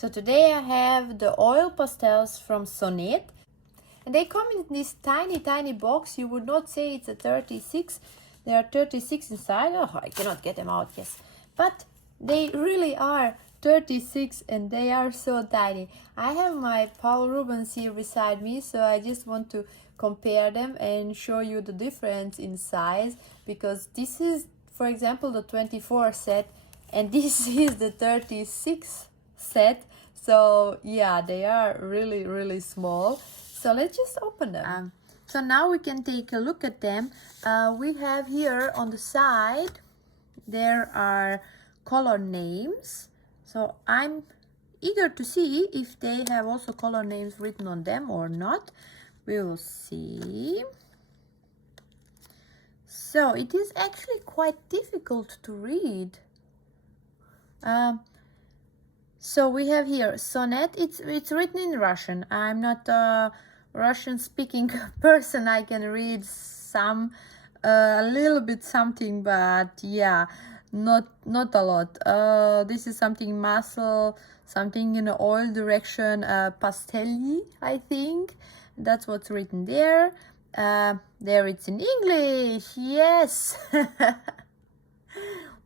So today I have the oil pastels from Sonet, and they come in this tiny box. You would not say it's a 36. There are 36 inside. Oh, I cannot get them out, yes. But they really are 36 and they are so tiny. I have my Paul Rubens here beside me, so I just want to compare them and show you the difference in size, because this is, for example, the 24 set and this is the 36 set. So yeah, they are really small. So let's just open them. So now we can take a look at them. We have here on the side, there are color names. So I'm eager to see if they have also color names written on them or not. We will see. So it is actually quite difficult to read. So we have here Sonet. It's written in Russian. I'm not a Russian speaking person. I can read some a little bit something, but yeah, not a lot. This is something muscle, something in the oil direction, pastelli, I think. That's what's written there. There it's in English. Yes.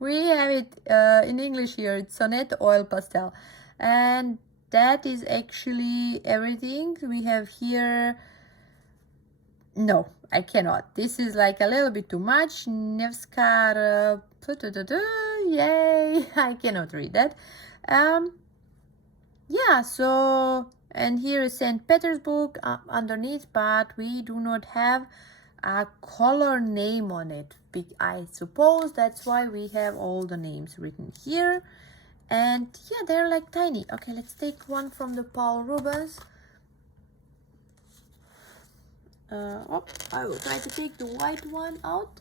We have it in English here. It's Sonet Oil Pastel, and that is actually everything we have here. No, I cannot. This is like a little bit too much. Nevskar, yay! I cannot read that. Yeah. So, and here is St. Petersburg underneath, but we do not have a color name on it. I suppose that's why we have all the names written here. And yeah, they're like tiny. Okay, let's take one from the Paul Rubens. I will try to take the white one out.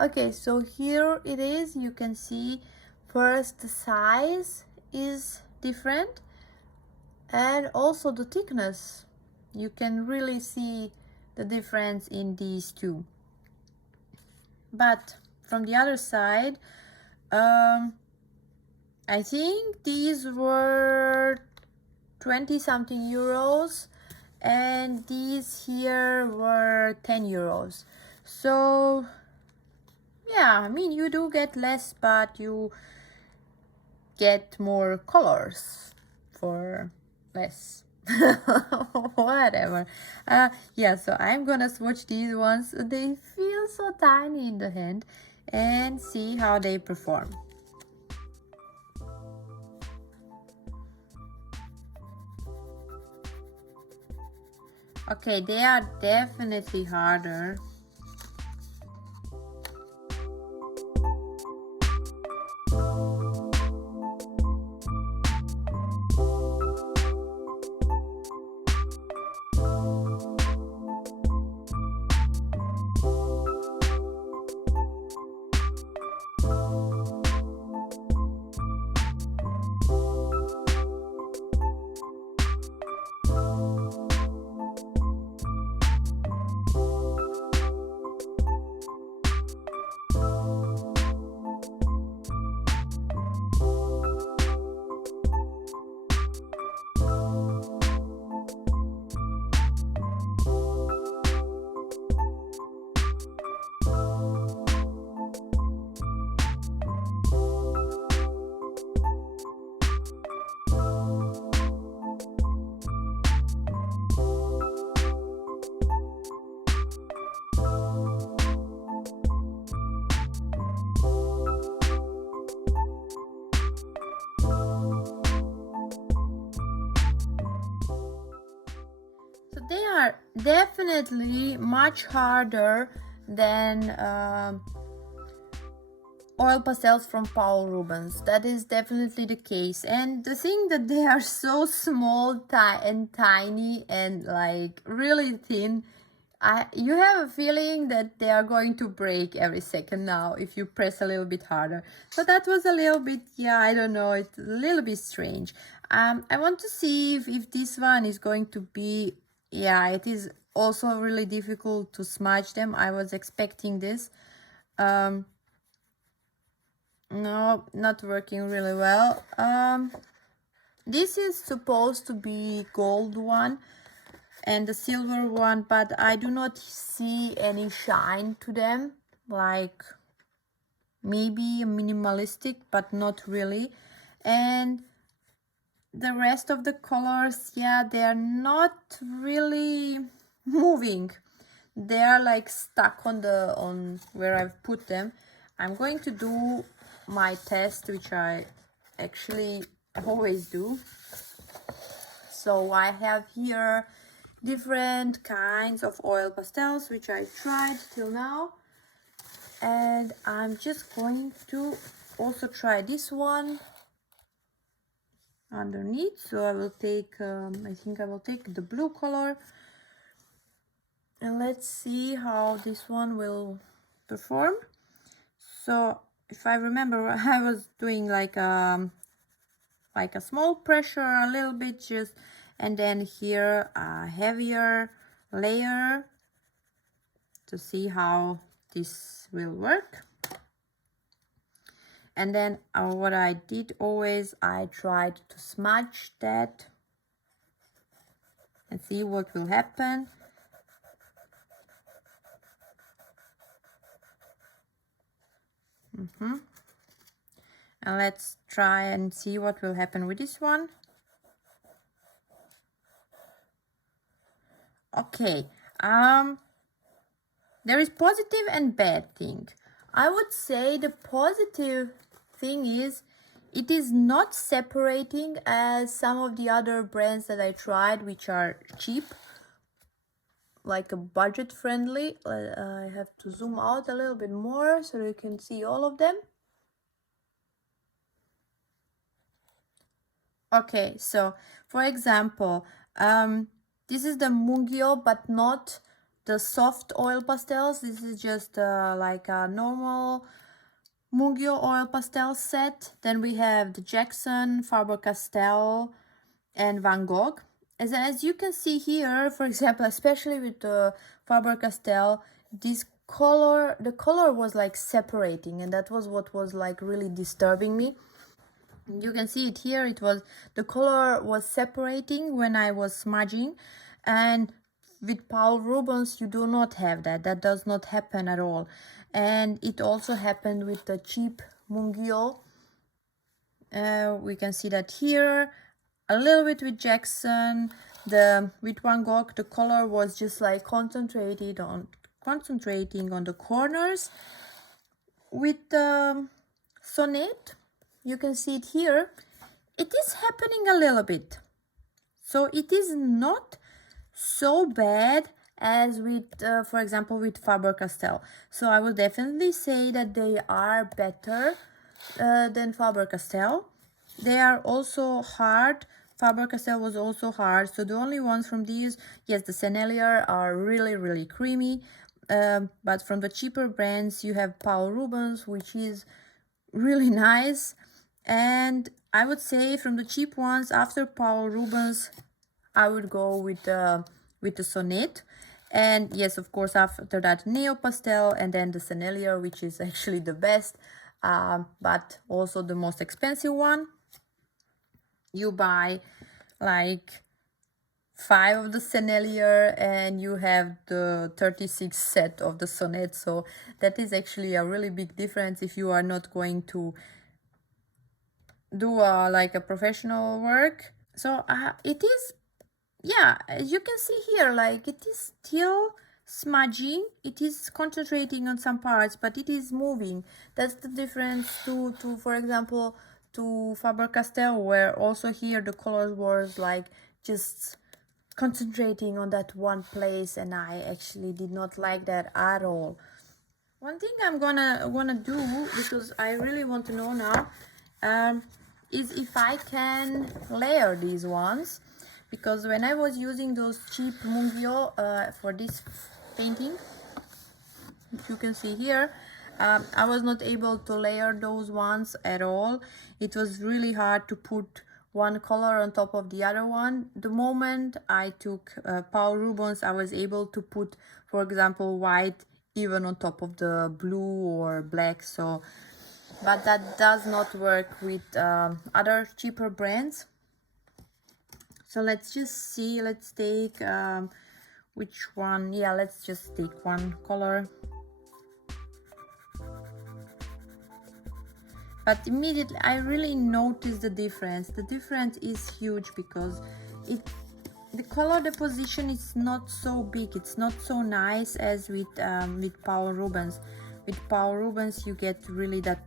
Okay, so here it is. You can see first the size is different and also the thickness. You can really see the difference in these two. But from the other side, I think these were 20 something euros and these here were 10 euros. So yeah, I mean, you do get less, but you get more colors for less. Whatever. Yeah, so I'm gonna swatch these ones. They feel so tiny in the hand, and see how they perform. Okay, they are definitely harder. They are definitely much harder than oil pastels from Paul Rubens. That is definitely the case. And the thing that they are so small and tiny and like really thin, you have a feeling that they are going to break every second now if you press a little bit harder. So that was a little bit, yeah, I don't know, it's a little bit strange. I want to see if this one is going to be, yeah, it is also really difficult to smudge them. I was expecting this. No, not working really well. This is supposed to be gold one and the silver one, but I do not see any shine to them, like maybe minimalistic, but not really. And the rest of the colors, yeah, they're not really moving. They're like stuck on where I've put them. I'm going to do my test, which I actually always do. So I have here different kinds of oil pastels which I tried till now, and I'm just going to also try this one underneath. So I will take I think I will take the blue color, and let's see how this one will perform. So if I remember, I was doing like a small pressure, a little bit just, and then here a heavier layer to see how this will work. And then what I did always, I tried to smudge that and see what will happen. And let's try and see what will happen with this one. Okay, there is positive and bad thing. I would say the positive thing is it is not separating as some of the other brands that I tried, which are cheap, like a budget friendly. I have to zoom out a little bit more so you can see all of them. Okay, so for example, this is the Mungyo, but not the soft oil pastels. This is just like a normal Mungyo oil pastel set. Then we have the Jackson, Faber-Castell, and Van Gogh. As you can see here, for example, especially with the Faber-Castell, the color was like separating, and that was what was like really disturbing me. You can see it here, the color was separating when I was smudging, and with Paul Rubens you do not have that does not happen at all. And it also happened with the cheap Mungyo. We can see that here a little bit with Jackson. With Van Gogh, the color was just like concentrating on the corners. With Sonet, you can see it here, it is happening a little bit. So it is not so bad as with, for example, with Faber-Castell. So I would definitely say that they are better than Faber-Castell. They are also hard. Faber-Castell was also hard. So the only ones from these, yes, the Sennelier are really, really creamy. But from the cheaper brands, you have Paul Rubens, which is really nice. And I would say from the cheap ones, after Paul Rubens, I would go with the Sonet. And yes, of course, after that, Neo Pastel, and then the Sennelier, which is actually the best, but also the most expensive one. You buy like 5 of the Sennelier and you have the 36 set of the Sonet. So that is actually a really big difference if you are not going to do like a professional work. So it is, yeah, as you can see here, like it is still smudging, it is concentrating on some parts, but it is moving. That's the difference to for example, to Faber-Castell, where also here the colors was like just concentrating on that one place, and I actually did not like that at all. One thing I'm gonna do, because I really want to know now, is if I can layer these ones, because when I was using those cheap Mungyo for this painting, which you can see here, I was not able to layer those ones at all. It was really hard to put one color on top of the other one. The moment I took Paul Rubens, I was able to put, for example, white even on top of the blue or black. So, but that does not work with other cheaper brands. So let's just see, let's take which one. Yeah, let's just take one color. But immediately I really noticed the difference. The difference is huge because the color deposition is not so big, it's not so nice as with Paul Rubens. With Paul Rubens you get really that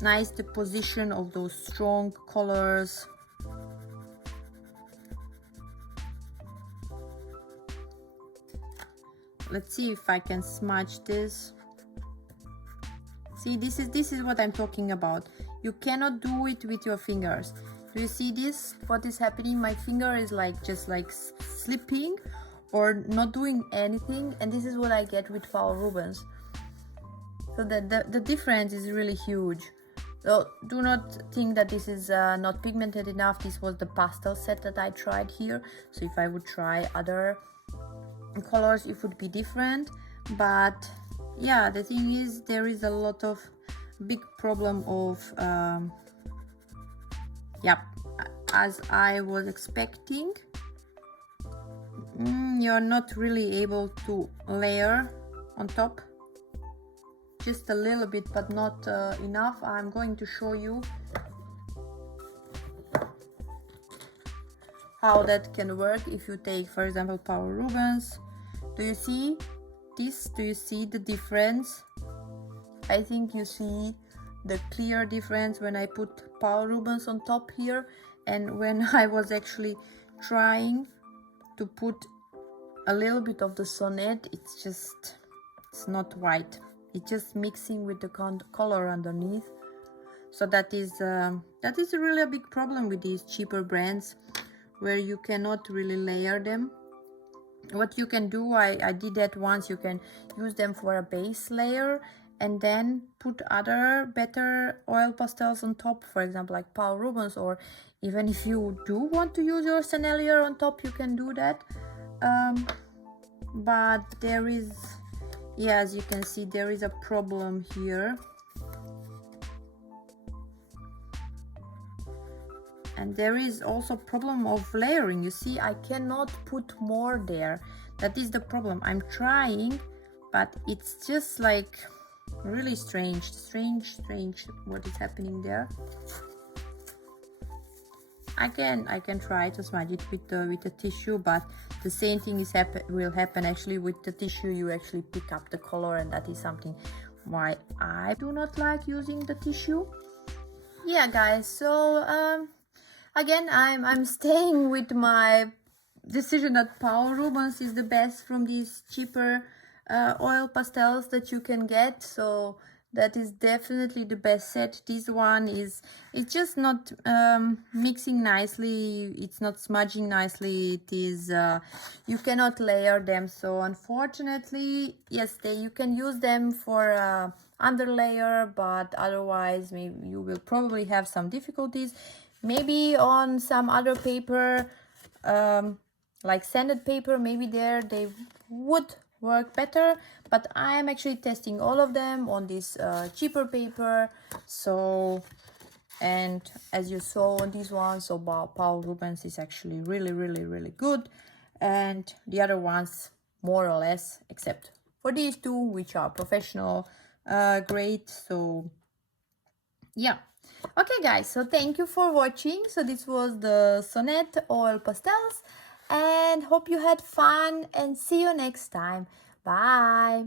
nice deposition of those strong colors. Let's see if I can smudge this. See, this is what I'm talking about. You cannot do it with your fingers. Do you see this? What is happening? My finger is like just like slipping or not doing anything, and this is what I get with Paul Rubens. So the difference is really huge. So do not think that this is not pigmented enough. This was the pastel set that I tried here. So if I would try other colors, it would be different. But yeah, the thing is, there is a lot of big problem of yeah, as I was expecting, you're not really able to layer on top. Just a little bit, but not enough. I'm going to show you how that can work if you take, for example, Paul Rubens. Do you see this? Do you see the difference? I think you see the clear difference when I put Paul Rubens on top here, and when I was actually trying to put a little bit of the Sonet, it's not white. It's just mixing with the color underneath. So that is really a big problem with these cheaper brands, where you cannot really layer them. What you can do, I did that once, you can use them for a base layer and then put other better oil pastels on top, for example like Paul Rubens, or even if you do want to use your Sennelier on top, you can do that. But there is, yeah, as you can see, there is a problem here. And there is also problem of layering. You see, I cannot put more there. That is the problem. I'm trying, but it's just like really strange what is happening there. I can try to smudge it with the tissue, but the same thing will happen actually with the tissue. You actually pick up the color, and that is something why I do not like using the tissue. Yeah, guys, so again, I'm staying with my decision that Paul Rubens is the best from these cheaper oil pastels that you can get. So that is definitely the best set. This one it's just not mixing nicely, it's not smudging nicely, it is you cannot layer them. So unfortunately, yes, you can use them for under layer, but otherwise maybe you will probably have some difficulties. Maybe on some other paper, like sanded paper, maybe there they would work better, but I am actually testing all of them on this cheaper paper. So, and as you saw on this one, so Paul Rubens is actually really good, and the other ones more or less, except for these two, which are professional grade. So yeah. Okay guys, so thank you for watching. So this was the Sonet Oil Pastels, and hope you had fun, and see you next time. Bye.